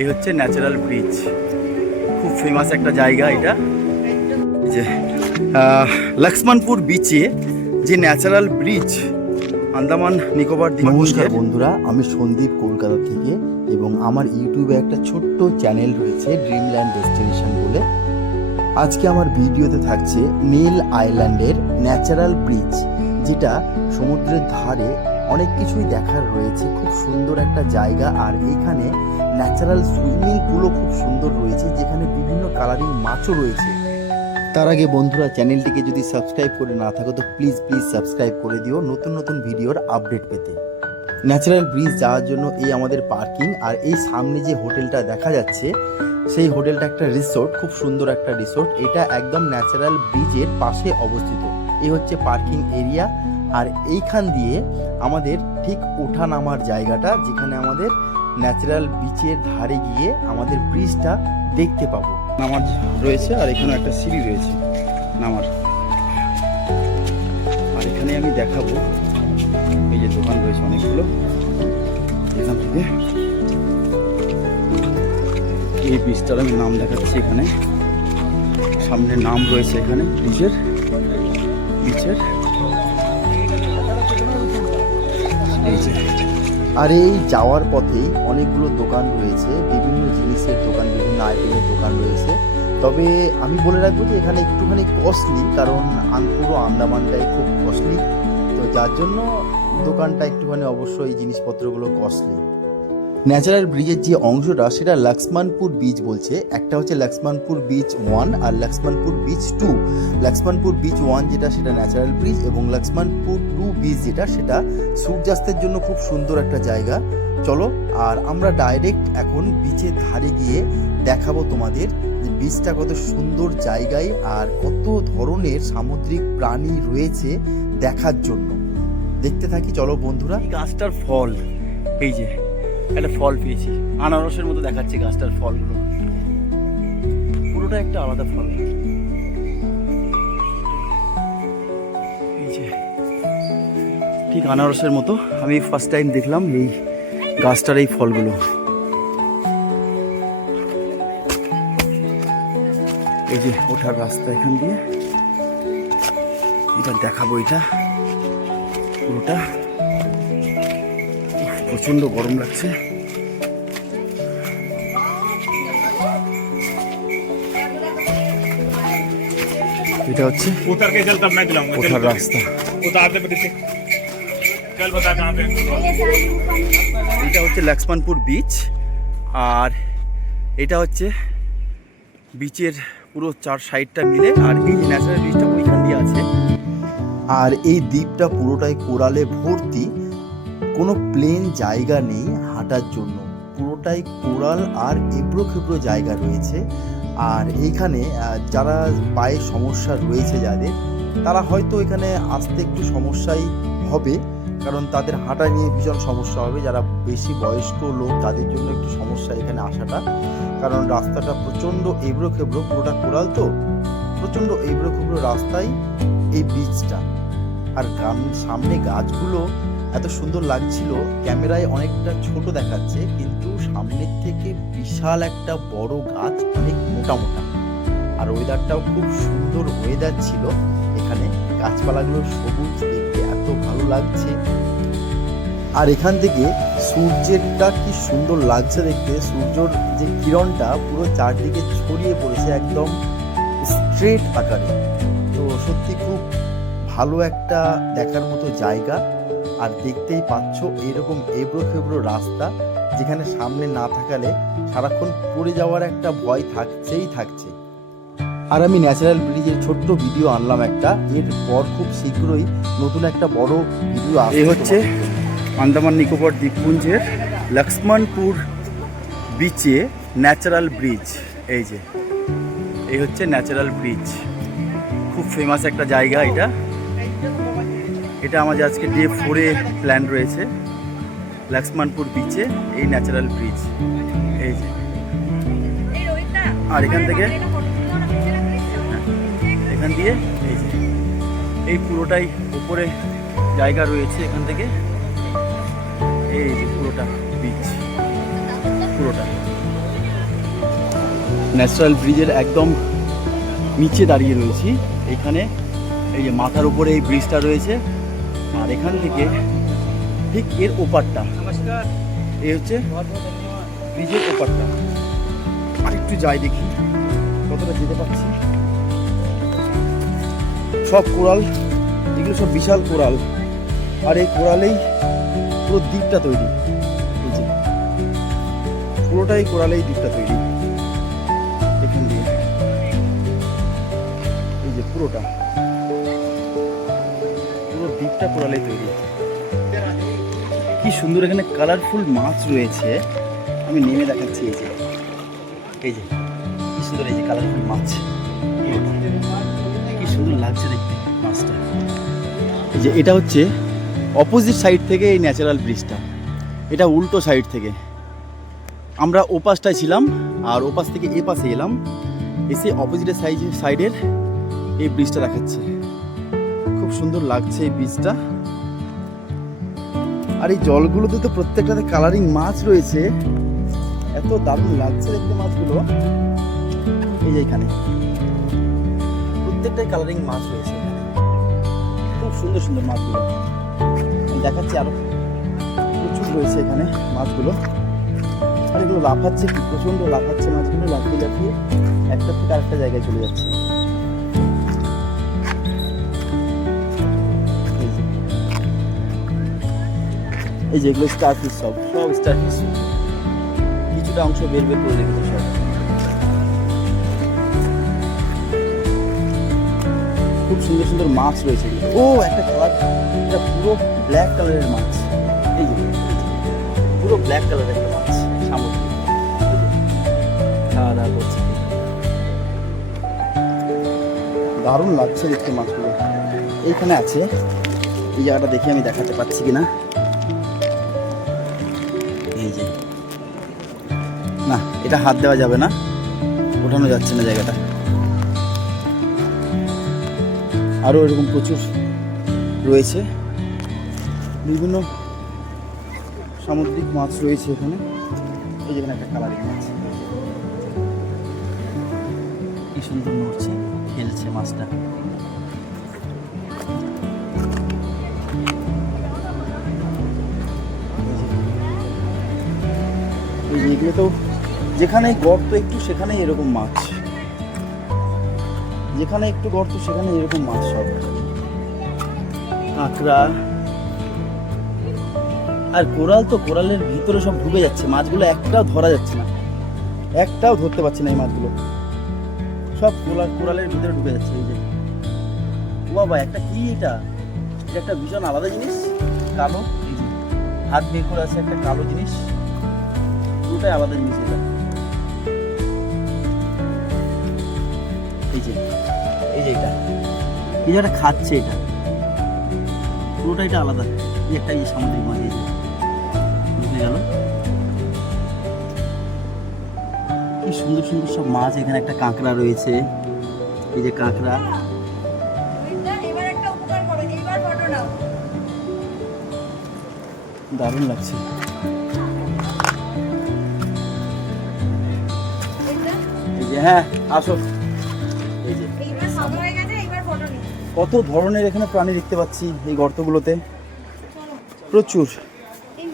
এই হচ্ছে natural bridge, খুব ফেমাস একটা জায়গা এটা। যে লক্ষ্মণপুর বিচে যে ন্যাচারাল ব্রিজ, আন্দামান নিকোবর দ্বীপ। নমস্কার বন্ধুরা, আমি সন্দীপ কলকাতা থেকে, এবং আমার ইউটিউবে একটা ছোট্ট চ্যানেল রয়েছে ড্রিমল্যান্ড ডেস্টিনেশন বলে। আজকে আমার ভিডিওতে থাকছে নীল আইল্যান্ডের ন্যাচারাল ব্রিজ, যেটা সমুদ্রের ধারে অনেক কিছুই দেখার রয়েছে। খুব সুন্দর একটা জায়গা, আর এখানে ন্যাচারাল সুইমিং পুলও খুব সুন্দর রয়েছে, যেখানে বিভিন্ন কালারিং মাছও রয়েছে। তার আগে বন্ধুরা, চ্যানেলটিকে যদি সাবস্ক্রাইব করে না থাকো তো প্লিজ সাবস্ক্রাইব করে দিও নতুন নতুন ভিডিওর আপডেট পেতে। ন্যাচারাল ব্রিজ যাওয়ার জন্য এই আমাদের পার্কিং, আর এই সামনে যে হোটেলটা দেখা যাচ্ছে সেই হোটেলটা একটা রিসোর্ট, খুব সুন্দর একটা রিসোর্ট। এটা একদম ন্যাচারাল ব্রিজের পাশে অবস্থিত। এই হচ্ছে পার্কিং এরিয়া, আর এইখান দিয়ে আমাদের ঠিক ওঠা নামার জায়গাটা, যেখানে আমাদের ন্যাচারাল বিচের ধারে গিয়ে আমাদের ব্রিজটা দেখতে পাবো। নামার রয়েছে, আর এখানে একটা সিঁড়ি রয়েছে নামার। আর এখানে আমি দেখাবো এই যে দোকান রয়েছে অনেকগুলো। এখান থেকে এই ব্রিজটার আমি নাম দেখাচ্ছি। এখানে সামনে নাম রয়েছে, এখানে বিচের এই যে। আর এই যাওয়ার পথেই অনেকগুলো দোকান রয়েছে, বিভিন্ন জিনিসের দোকান, বিভিন্ন আইটেমের দোকান রয়েছে। তবে আমি বলে রাখবো যে এখানে একটুখানি কস্টলি, কারণ পুরো আন্দামানটাই খুব কস্টলি, তো যার জন্য দোকানটা একটুখানি অবশ্যই এই জিনিসপত্রগুলো কস্টলি। ন্যাচারাল ব্রিজের যে অংশটা সেটা লক্ষ্মণপুর বিচ বলছে। একটা হচ্ছে লক্ষ্মণপুর বিচ 1 আর লক্ষ্মণপুর বিচ 2। লক্ষ্মণপুর বিচ 1 যেটা সেটা ন্যাচারাল ব্রিজ, এবং লক্ষ্মণপুর 2 বিচ যেটা সেটা সূর্যাস্তের জন্য খুব সুন্দর একটা জায়গা। চলো, আর আমরা ডাইরেক্ট এখন বিচের ধারে গিয়ে দেখাবো তোমাদের যে বিচটা কত সুন্দর জায়গায়, আর কত ধরনের সামুদ্রিক প্রাণী রয়েছে দেখার জন্য। দেখতে থাকি, চলো বন্ধুরা। এই গাছটার ফল, এই যে একটা ফল পেয়েছি, আনারসের মতো দেখাচ্ছে গাছটার ফলগুলো, পুরোটা একটা আলাদা ফল। এই যে ঠিক আনারসের মতো। আমি ফার্স্ট টাইম দেখলাম এই গাছটার এই ফলগুলো। এই যে ওঠার রাস্তা এখান দিয়ে, এবার দেখাবো এটা পুরোটা। প্রচন্ড গরম লাগছে। এটা হচ্ছে ওঠার রাস্তা। এটা হচ্ছে লক্ষ্মণপুর বিচ, আর এটা হচ্ছে বিচের পুরো চার সাইডটা মিলে, আর এই যে ন্যাচারাল ব্রিজটা ওইখান দিয়ে আছে। আর এই দ্বীপটা পুরোটাই কোরালে ভর্তি, কোনো প্লেন জায়গা নেই হাঁটার জন্য, পুরোটাই কোরাল আর এবড়ো খেবড়ো জায়গা রয়েছে। আর এইখানে যারা পায়ে সমস্যা রয়েছে যাদের, তারা হয়তো এখানে আসতে একটু সমস্যাই হবে, কারণ তাদের হাঁটা নিয়ে ভীষণ সমস্যা হবে। যারা বেশি বয়স্ক লোক তাদের জন্য একটু সমস্যা এখানে আসাটা, কারণ রাস্তাটা প্রচণ্ড এবড়ো খেবড়ো, পুরোটা কোরাল তো, প্রচণ্ড এবড়ো খেবড়ো রাস্তায় এই বীজটা। আর সামনে গাছগুলো এত সুন্দর লাগছিল, ক্যামেরায় অনেকটা ছোট দেখাচ্ছে, কিন্তু সামনের থেকে বিশাল একটা বড় গাছ, অনেক মোটা মোটা। আর ওয়েদারটাও খুব সুন্দর ওয়েদার ছিল এখানে, গাছপালাগুলো সবুজ, দেখতে এত ভালো লাগছে। আর এখান থেকে সূর্যেরটা কি সুন্দর লাগছে দেখতে, সূর্যর যে কিরণটা পুরো চারদিকে ছড়িয়ে পড়েছে একদম স্ট্রেট আকারে। তো সত্যি খুব ভালো একটা দেখার মতো জায়গা। আর দেখতেই পাচ্ছ এইরকম এবড়ো খেবড়ো রাস্তা, যেখানে সামনে না থাকালে সারাক্ষণ পড়ে যাওয়ার একটা ভয় থাকছে। আর আমি ন্যাচারাল ব্রিজের ছোট্ট ভিডিও আনলাম একটা, এরপর খুব শীঘ্রই নতুন একটা বড় ভিডিও আসবে। এই হচ্ছে আন্দামান নিকোবর দ্বীপপুঞ্জের লক্ষ্মণপুর বিচে ন্যাচারাল ব্রিজ। এই হচ্ছে ন্যাচারাল ব্রিজ, খুব ফেমাস একটা জায়গা এটা। এটা আমাদের আজকে ডে 4-এ প্ল্যান রয়েছে, লক্ষ্মণপুর বিচে এই ন্যাচারাল ব্রিজ। এই যে, আর এখান থেকে এখান দিয়ে এই যে এই পুরোটাই উপরে জায়গা রয়েছে। এখান থেকে এই যে পুরোটা বিচ, পুরোটা ন্যাচারাল ব্রিজের একদম নিচে দাঁড়িয়ে রয়েছি। এখানে এই যে মাথার উপরে এই ব্রিজটা রয়েছে, আর এখান থেকে ঠিক এর ওপারটা, এই হচ্ছে ব্রিজের ওপারটা। আর একটু যাই দেখি কতটা যেতে পারছি। সব কোরাল, এগুলো সব বিশাল কোরাল, আর এই কোরালেই পুরো দ্বীপটা তৈরি। এই যে পুরোটাই কোরালেই দ্বীপটা তৈরি। এখান দিয়ে এই যে পুরোটা, পুরো দ্বীপটা কোরালেই তৈরি। কি সুন্দর এখানে কালারফুল মাছ রয়েছে, আমি নেমে দেখাচ্ছি। এই যে এই যে কি সুন্দর, এই যে কালারফুল মাছ, কি সুন্দর লাগছে দেখতে মাছটা। এই যে এটা হচ্ছে অপোজিট সাইড থেকে এই ন্যাচারাল ব্রিজটা, এটা উল্টো সাইড থেকে। আমরা ওপাশটায় ছিলাম আর ওপাশ থেকে এ পাশে এলাম, এসে অপোজিটের সাইডের এই ব্রিজটা দেখাচ্ছে। খুব সুন্দর লাগছে এই ব্রিজটা। আর এই জলগুলোতে তো প্রত্যেকটাতে কালারিং মাছ রয়েছে, এত দারুণ লাগছে দেখতে মাছগুলো। এই যে এখানে প্রত্যেকটাই কালারিং মাছ রয়েছে, খুব সুন্দর সুন্দর মাছগুলো আমি দেখাচ্ছি। আরো প্রচুর রয়েছে এখানে মাছগুলো, আর এগুলো লাফাচ্ছে, কি প্রচন্ড লাফাচ্ছে মাছগুলো, লাফিয়ে লাফিয়ে একটা থেকে আরেকটা জায়গায় চলে যাচ্ছে। এই যে এগুলো স্টারফিশ, সব স্টারফিশ, কিছুটা অংশ বের বের করে রেখেছে সব। খুব সুন্দর সুন্দর মাছ রয়েছে। ও একটা কালার, এটা পুরো ব্ল্যাক কালারের মাছ। এই যে পুরো ব্ল্যাক কালারের একটা মাছ, সামুদ্রিক, খাওয়া দাওয়া করছে। দারুণ লাগছে দেখতে মাছগুলো। এইখানে আছে, এই জায়গাটা দেখে আমি দেখাতে পাচ্ছি কিনা। এই যে না, এটা হাত দেওয়া যাবে না, ওঠানো যাচ্ছে না জায়গাটা। আরও এরকম প্রচুর রয়েছে, বিভিন্ন সামুদ্রিক মাছ রয়েছে এখানে। এই যেখানে একটা কালারিং মাছ, কি সুন্দর নড়ছে, খেলছে মাছটা। এই যে এগুলো তো যেখানে গর্ত একটু সেখানেই এরকম মাছ, যেখানে একটু গর্ত সেখানে এরকম মাছ, সব কাঁকড়া। আর কোরাল তো, কোরালের ভিতরে সব ঢুকে যাচ্ছে মাছগুলো, একটাও ধরা যাচ্ছে না, একটাও ধরতে পারছি না এই মাছগুলো, সব কোরালের ভিতরে ঢুকে যাচ্ছে। এই যে বাবা, একটা কি এটা, এটা একটা ভীষণ আলাদা জিনিস, কালো। এই যে হাত বের করে আছে একটা কালো জিনিস, পুরোটাই আলাদা জিনিস এটা। এই যে এটা, এই যে একটা খাচ্ছে, এটা পুরোটা এটা আলাদা। এই একটা, এই সামুদ্রিক মাছ, এই যে বুঝে গেল। কি সুন্দর সুন্দর সব মাছ এখানে। একটা কাঁকড়া রয়েছে, এই যে কাঁকড়া, দারুণ লাগছে। এই যে হ্যাঁ, আসো। এই যে কত ধরনের এখানে প্রাণী দেখতে পাচ্ছি এই গর্তগুলোতে, প্রচুর।